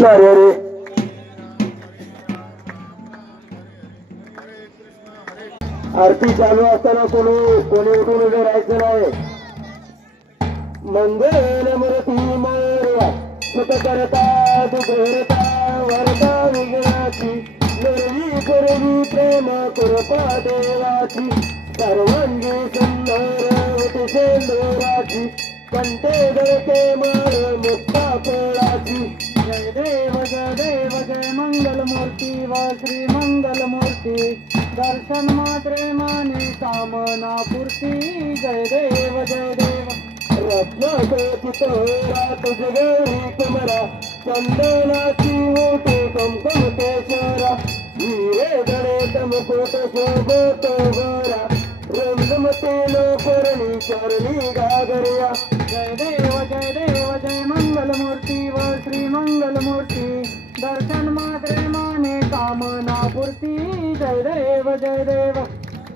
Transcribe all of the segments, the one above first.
नारे रे आरती चालू असताना कोणी उठून उभे राहायचं नाही. मंगल मूर्ती मोरया सुख करता दुखरता वरदा विघ्नाची नरवी करवी प्रेम कृपा देवाची सर्वांगी सुंदर होती सेंदुराची कंटे गळते माळ मुक्ता फळाची. जय देव जय मंगल मूर्ती व श्री मंगल मूर्ती दर्शन मात्रे माने कामना पूर्ती. जय देव रत्नोरा तुझ गौरी कमरा चंदनाची ओटे कंकमतेश्वरा हिरे गणेश मुकुट शोभत गोरा रंगमते लोकरणी चरणी गागर्या. जय देव जय मंगल मूर्ती व श्री मंगल मूर्ती दर्शन मात्रे माने कामना पूर्ती. जय देव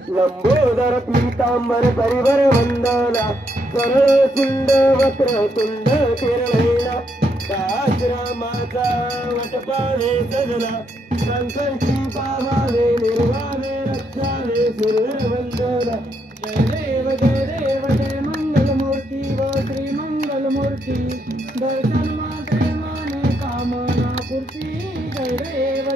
लंबोदर पीतांबर परिवर वंदना सरळ सुंद वक्र तुंड किरणेला काश्रामाचा वटपाळे सजला संकल्पी पावावे निर्वाणे रक्षावे सुंदर वंदना. जय देव जय मंगल मूर्ती व श्री मंगल मूर्ती दर्शन मात्रे माने कामना पूर्ती. जय देव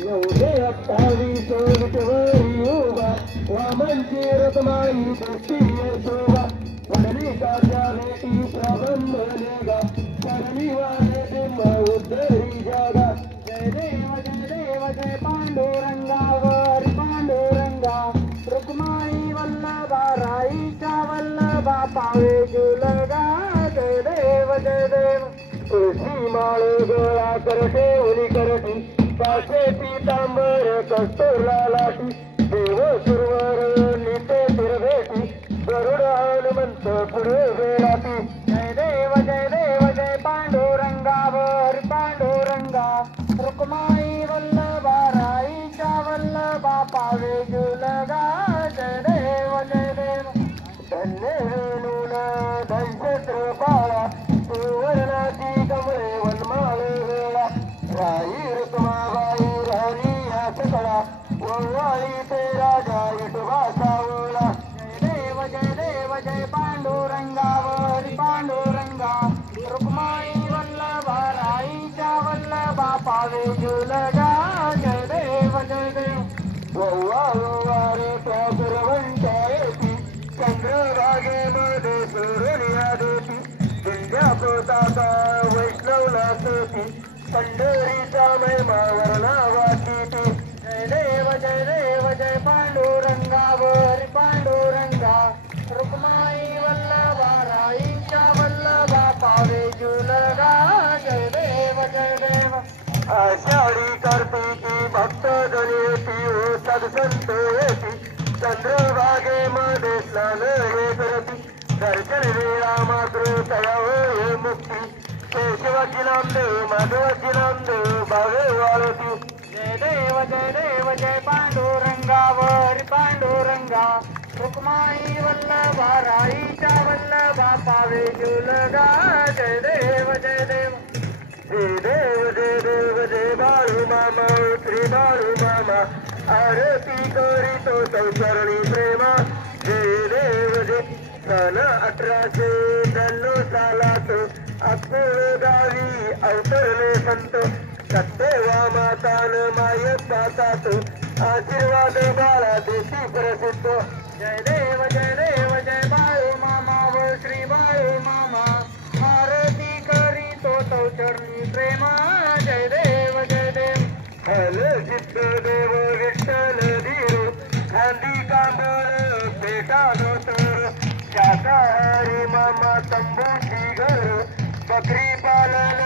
928 विठवरी उभा वामनची रत्माई दृष्टी शोभा वडलिकाच्या भेटी प्रबंध लेगा परमी वाणे बिंब उद्धरी जागा. जय देव जय पांडुरंगावर पांडुरंगा रुक्माई वल्लभा राईच्या वल्लभा पावे जुलगा. जय देव तुळशी माळ गोळा करते उली करते पाशे पीतांबर कस्तुरला लाटी देव सुरवर निते तिरभेटी गरुड हनुमंत पुढे वेळाती. जय देव जय पांडुरंगावर पांडुरंगा रुक्माई वल्लभा राईच्या वल्लभा पावे जुलगा. जय देव धन्य वेणून धनक्षेत्र बाळा सुवर्णाची कमळे वनमाळ वेळा राई रुक्माबाई राणी सकळा वंवाळी ते राजा विठोबा सावळा. जय देव जय पांडुरंगावर पांडुरंगा रुक्माई वल्लभा राईच्या वल्लभा पावे जुलगा. जय देव वव्वारे त्या गुरवंच्या येती चंद्रभागेमध्ये सूर्या देती दिंड्या पोताचा वैष्णवला सोती पंढरीचा महिमा वर्णा वाटी. जय देव जय पांडुरंगावर पांडुरंगा रुक्माई वल्लभा राईच्या वल्लभा पावे जुलगा. जय देव आषाढी कार्तिकी भक्त जण येती ओ सदसंत येती चंद्रभागेमध्ये स्नान हे करती दर्शन वेळा मात्र तयावर मुक्ती केशवाची नामदेव माधवाची नामदेव भावे वाळती. जय देव जय पांडुरंगावर पांडुरंगा रुक्माई वल्लभा राईच्या वल्लभा पावे जुलगा. जय देव जय बाळू मामा श्री बाळू मामा आरती करीतो चौचरणी प्रेमा. जय देव सन 1893 सालात अकोळ गावी अवतरले संत सत्यवा मातान माय पातात आशीर्वाद बाळा देशी प्रसिद्ध. जय देव जय बाळू मामा व श्री बाळू मामा आरती करीतो चौचरणी प्रेमा. जय देव हल सिद्ध देव विठ्ठल धीर खांदी कांबळ पेटा दोतर शाकाहारी मामा तंबूची घर बकरी पालन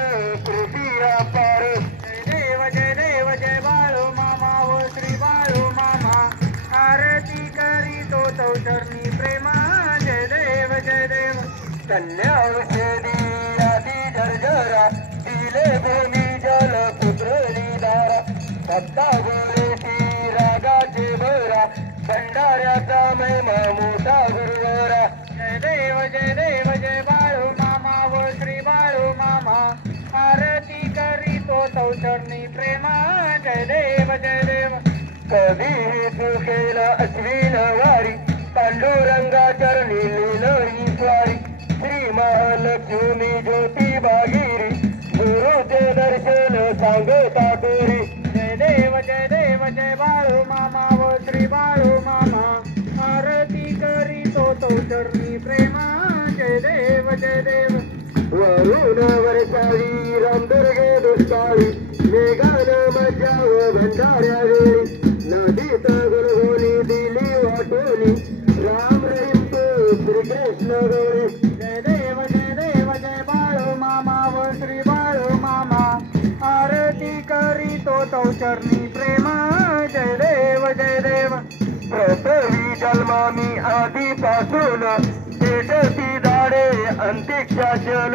कृती अपार. जय देव जय बाळू मामा व श्री बाळू मामा आरती करीतो चौचरणी प्रेमा. जय देव कन्या औषधी आदी झरझरा दिले भूमी जल पुत्रली दारा भक्ता गोरेशी रागाचे भरा भंडाऱ्याचा महिमा मोठा गुरुवरा. जय देव जय बाळू मामा व श्री बाळू मामा आरती तौ चरणी प्रेमा जय देव जय देव कधीही चुकेल अश्विन वारी पांडुरंगा चरणी लिहिली स्वारी श्री महालक्ष्मी ज्योती भागीरी गुरुचे दर्शन सांगता कोरी जय देव जय बाळू मामा व श्री बाळू मामा आरती करीतो तौ चरणी प्रेमा जय देव वरुण वर्षावी रामदुर्गे दुष्काळी मेघानं मजाव भंडाऱ्या वेळी नदीत गुलगोली दिली वाटोली राम रहीम तो श्रीकृष्ण गौरी जय देव जय बाळू मामा व श्री बाळू मामा आरती करीतो तौ चरणी प्रेमा जय देव पृथ्वी जन्मामी आधीपासून शेषती दाडे अंतिक्षाचल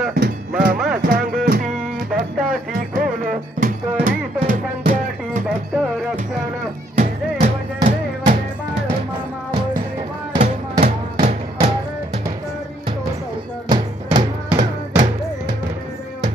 मामा सांगती भक्ताची खोल करीत संकटी भक्त रक्षण जय देव जय बाळू मामा व श्री बाळू मामा आरती करीतो तौ चरणी प्रेमा जय देव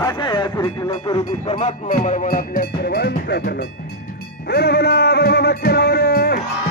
अशा या श्रीकृष्ण स्वरूपी परमात्मा मला आपल्या सर्वांचा बोला बोला